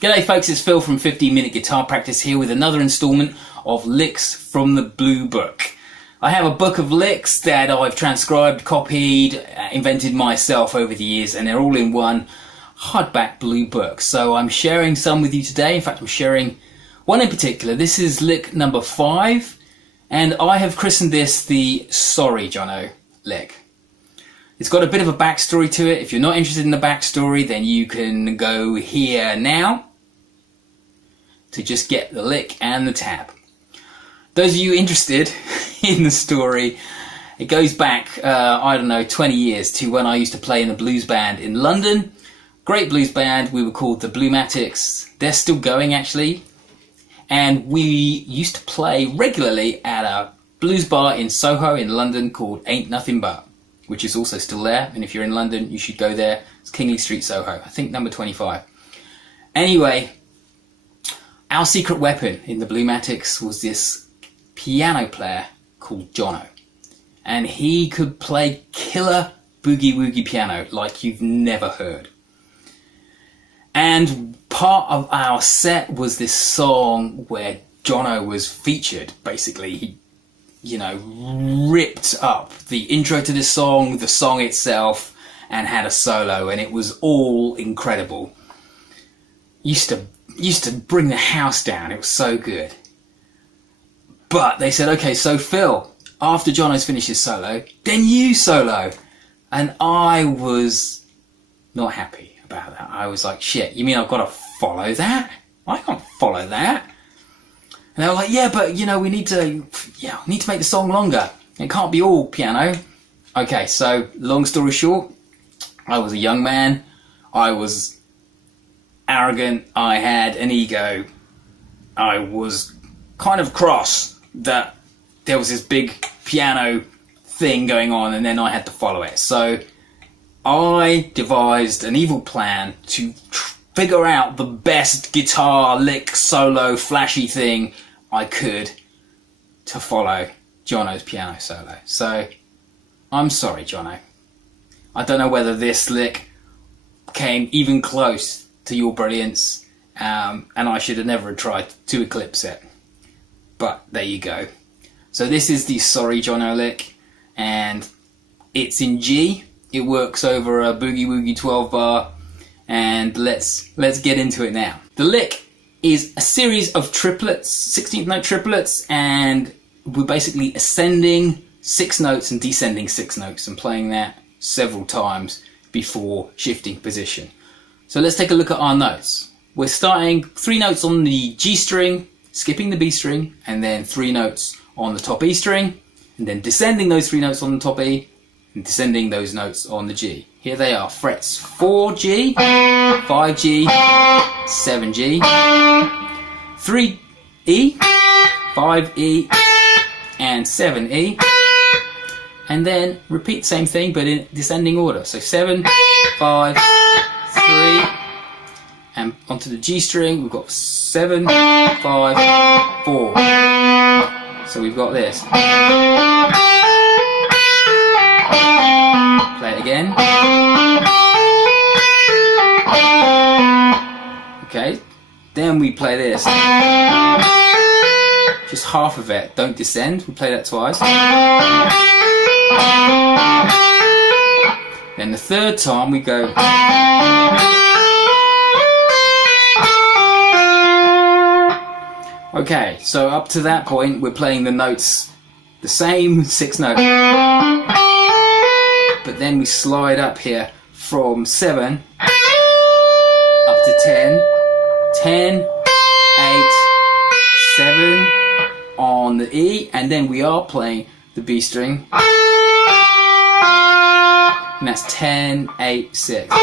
G'day folks, it's Phil from 15 Minute Guitar Practice here with another instalment of licks from the Blue Book. I have a book of licks that I've transcribed, copied, invented myself over the years, and they're all in one hardback blue book. So I'm sharing some with you today. In fact, I'm sharing one in particular. This is lick number 5, and I have christened this the Sorry Johnno lick. It's got a bit of a backstory to it. If you're not interested in the backstory, then you can go here now to just get the lick and the tab. Those of you interested in the story, it goes back, I don't know, 20 years to when I used to play in a blues band in London. Great blues band. We were called the Bluematics. They're still going actually. And we used to play regularly at a blues bar in Soho in London called Ain't Nothing But, which is also still there. And if you're in London, you should go there. It's Kingly Street, Soho. I think number 25. Anyway, our secret weapon in the Bluematics was this piano player called Johnno. And he could play killer boogie-woogie piano like you've never heard. And part of our set was this song where Johnno was featured. Basically, he, ripped up the intro to this song, the song itself, and had a solo, and it was all incredible. Used to bring the house down. It was so good. But they said, okay, so Phil, after Johnno's finished his solo, then you solo. And I was not happy about that. I was like, shit, you mean I've got to follow that? I can't follow that. And they were like, yeah, but we need to make the song longer. It can't be all piano. Okay, so long story short, I was a young man. I was arrogant. I had an ego. I was kind of cross that there was this big piano thing going on and then I had to follow it. So I devised an evil plan to figure out the best guitar lick solo flashy thing I could to follow Johnno's piano solo. So I'm sorry, Johnno. I don't know whether this lick came even close to your brilliance, and I should have never tried to eclipse it. But there you go. So this is the Sorry Johnno lick, and it's in G. It works over a boogie woogie 12 bar, and let's get into it now. The lick is a series of triplets, 16th note triplets, and we're basically ascending 6 notes and descending 6 notes and playing that several times before shifting position. So let's take a look at our notes. We're starting 3 notes on the G string, skipping the B string, and then 3 notes on the top E string, and then descending those 3 notes on the top E, and descending those notes on the G. Here they are, frets 4G, 5G, 7G, 3E, 5E, and 7E, and then repeat the same thing but in descending order. So 7, 5, 3, and onto the G string we've got 7, 5, 4. So we've got this. Play it again. Okay, then we play this. Just half of it, don't descend, we play that twice. Then the third time we go. Okay, so up to that point we're playing the notes, the same 6 notes. But then we slide up here from 7 up to 10, 10, 8, 7 on the E, and then we are playing the B string. And that's 10, 8, 6.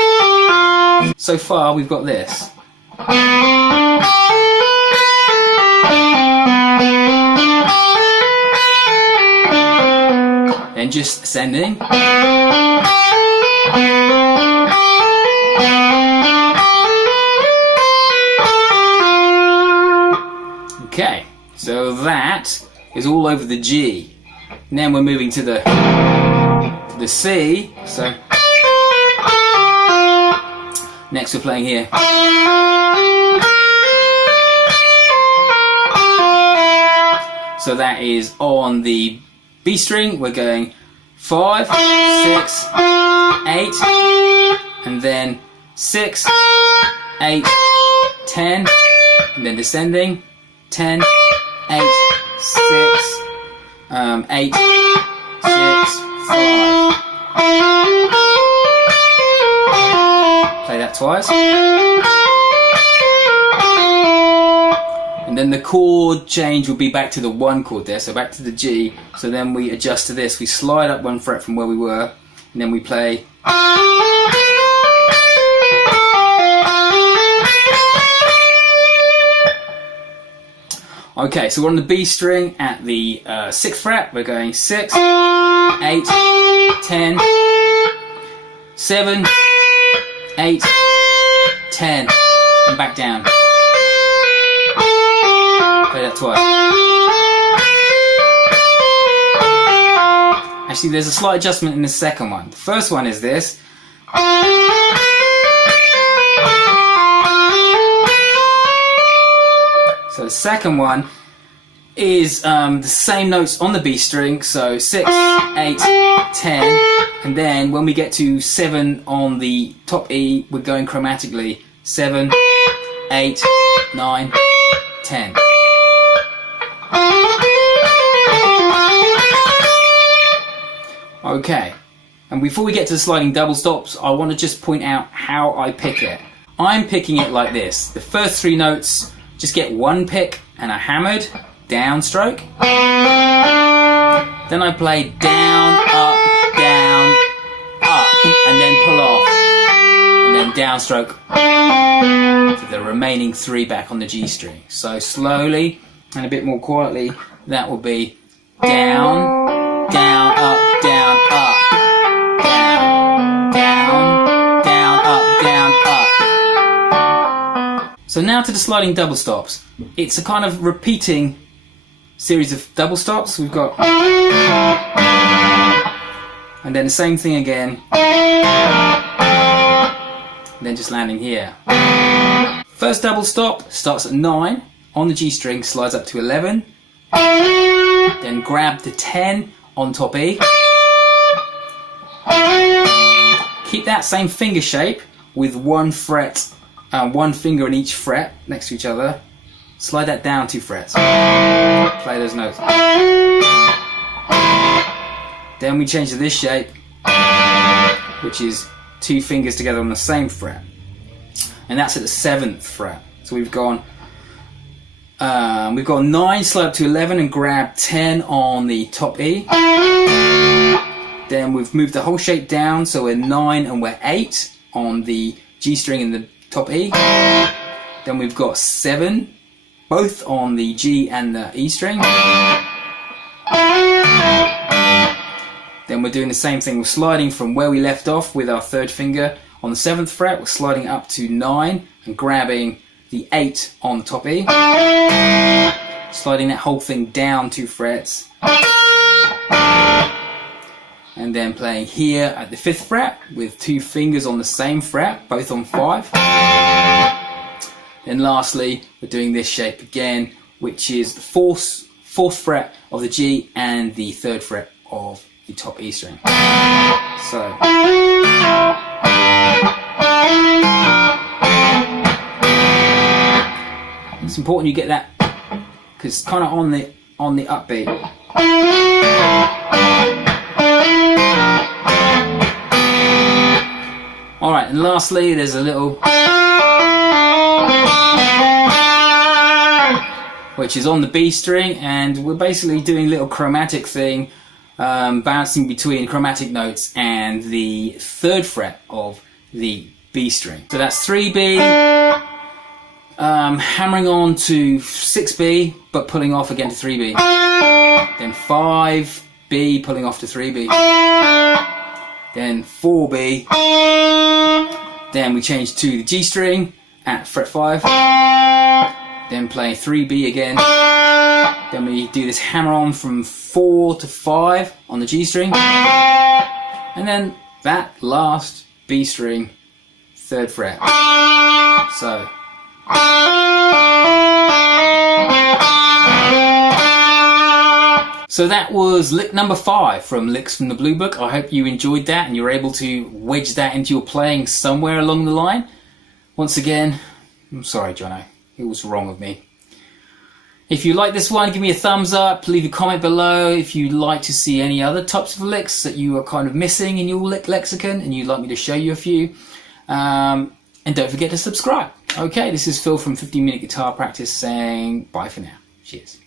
So far we've got this. Then just ascending. Okay, so that is all over the G. Now we're moving to the C. So next we're playing here. So that is on the B string, we're going 5, 6, 8, and then 6, 8, 10, and then descending 10, 8, 6, 8, 6, 5. Play that twice. And then the chord change will be back to the 1 chord there, so back to the G. So then we adjust to this. We slide up 1 fret from where we were, and then we play. Okay, so we're on the B string at the 6th fret. We're going 6, 8, 10, 7, 8, 10, and back down. Play that twice. Actually, there's a slight adjustment in the second one. The first one is this. So the second one is the same notes on the B string, so 6, 8, 10, and then when we get to 7 on the top E, we're going chromatically 7, 8, 9, 10. Okay, and before we get to the sliding double stops, I want to just point out how I pick it. I'm picking it like this. The first 3 notes just get 1 pick and a hammered down stroke. Then I play down, up, and then pull off. And then downstroke for the remaining 3 back on the G string. So slowly and a bit more quietly, that will be down, down, up, down, up, down, down, down, up, down, up. So now to the sliding double stops. It's a kind of repeating series of double stops. We've got, and then the same thing again, and then just landing here. First double stop starts at 9 on the G string, slides up to 11, then grab the 10 on top E. Keep that same finger shape with 1 fret, 1 finger in each fret next to each other. Slide that down 2 frets. Play those notes. Then we change to this shape, which is 2 fingers together on the same fret, and that's at the 7th fret. So we've gone 9, slide up to 11, and grab 10 on the top E. Then we've moved the whole shape down, so we're 9 and we're 8 on the G string and the top E. Then we've got 7, both on the G and the E string. Then we're doing the same thing. We're sliding from where we left off with our 3rd finger on the 7th fret. We're sliding up to 9 and grabbing the 8 on the top E. Sliding that whole thing down 2 frets. And then playing here at the 5th fret with 2 fingers on the same fret, both on 5. Then lastly, we're doing this shape again, which is the 4th fret of the G and the 3rd fret of the top E string. So it's important you get that, because it's kind of on the upbeat. Alright, and lastly there's a little, which is on the B string, and we're basically doing a little chromatic thing, bouncing between chromatic notes and the 3rd fret of the B string. So that's 3B, hammering on to 6B, but pulling off again to 3B. Then 5B, pulling off to 3B. Then 4B. Then we change to the G string at fret 5. Then play 3B again. Then we do this hammer on from 4 to 5 on the G string. And then that last B string, 3rd fret. So. So that was lick number 5 from Licks from the Blue Book. I hope you enjoyed that and you're able to wedge that into your playing somewhere along the line. Once again, I'm sorry, Johnno. It was wrong of me. If you like this one, give me a thumbs up, leave a comment below. If you'd like to see any other types of licks that you are kind of missing in your lick lexicon and you'd like me to show you a few, and don't forget to subscribe. Okay, this is Phil from 15 Minute Guitar Practice saying bye for now. Cheers.